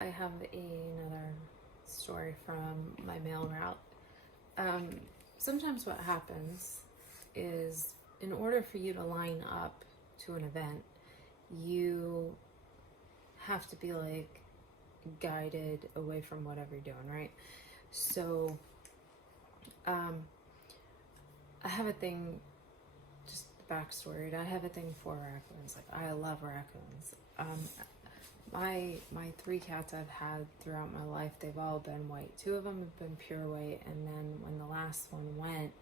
I have another story from my mail route. Sometimes what happens is, in order for you to line up to an event, you have to be like guided away from whatever you're doing, right? So, I have a thing, just the backstory, I have a thing for raccoons. Like, I love raccoons. My three cats I've had throughout my life, they've all been white. Two of them have been pure white, and then when the last one went,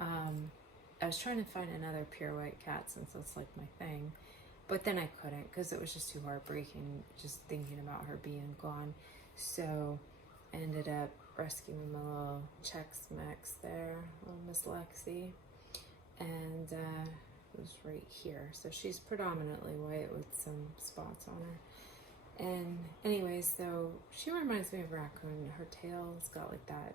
I was trying to find another pure white cat since that's like my thing, but then I couldn't because it was just too heartbreaking just thinking about her being gone. So I ended up rescuing my little Chex-Mex there, little Miss Lexi, and it was right here. So she's predominantly white with some spots on her. And anyways, so she reminds me of raccoon. Her tail's got like that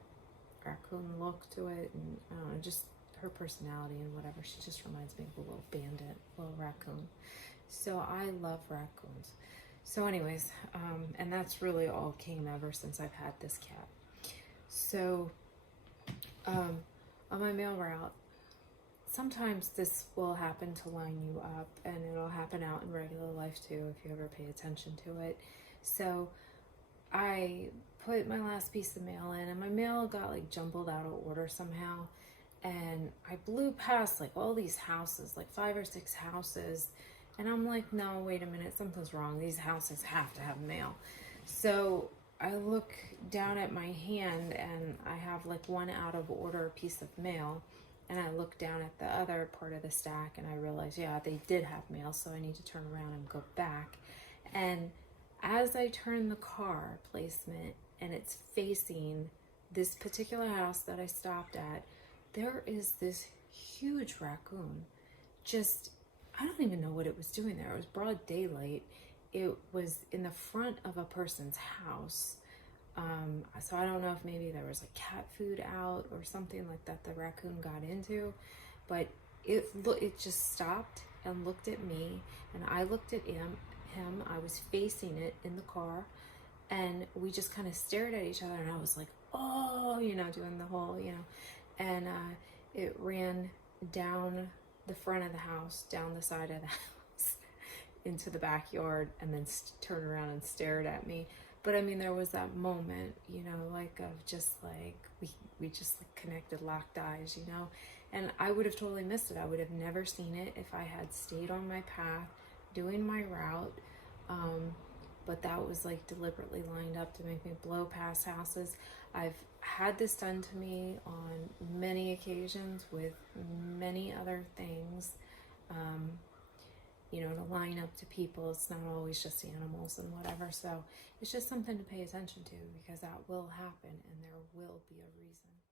raccoon look to it, and I don't know, just her personality and whatever. She just reminds me of a little bandit, little raccoon. So I love raccoons. So anyways, and that's really all came ever since I've had this cat. So on my mail route, sometimes this will happen to line you up, and it'll happen out in regular life too if you ever pay attention to it. So I put my last piece of mail in, and my mail got like jumbled out of order somehow, and I blew past like all these houses, like 5 or 6 houses, and I'm like, no, wait a minute, something's wrong. These houses have to have mail. So I look down at my hand, and I have like one out of order piece of mail. And I look down at the other part of the stack, and I realize, yeah, they did have mail, so I need to turn around and go back. And as I turn the car placement and it's facing this particular house that I stopped at, there is this huge raccoon. Just, I don't even know what it was doing there. It was broad daylight. It was in the front of a person's house. So I don't know if maybe there was like cat food out or something like that the raccoon got into, but it just stopped and looked at me, and I looked at him. I was facing it in the car, and we just kind of stared at each other, and I was like, oh, doing the whole, and it ran down the front of the house, down the side of the house, into the backyard, and then turned around and stared at me. But I mean, there was that moment, like of just like, we just like connected, locked eyes, and I would have totally missed it. I would have never seen it if I had stayed on my path doing my route. But that was like deliberately lined up to make me blow past houses. I've had this done to me on many occasions with many other things. To line up to people. It's not always just animals and whatever. So it's just something to pay attention to, because that will happen, and there will be a reason.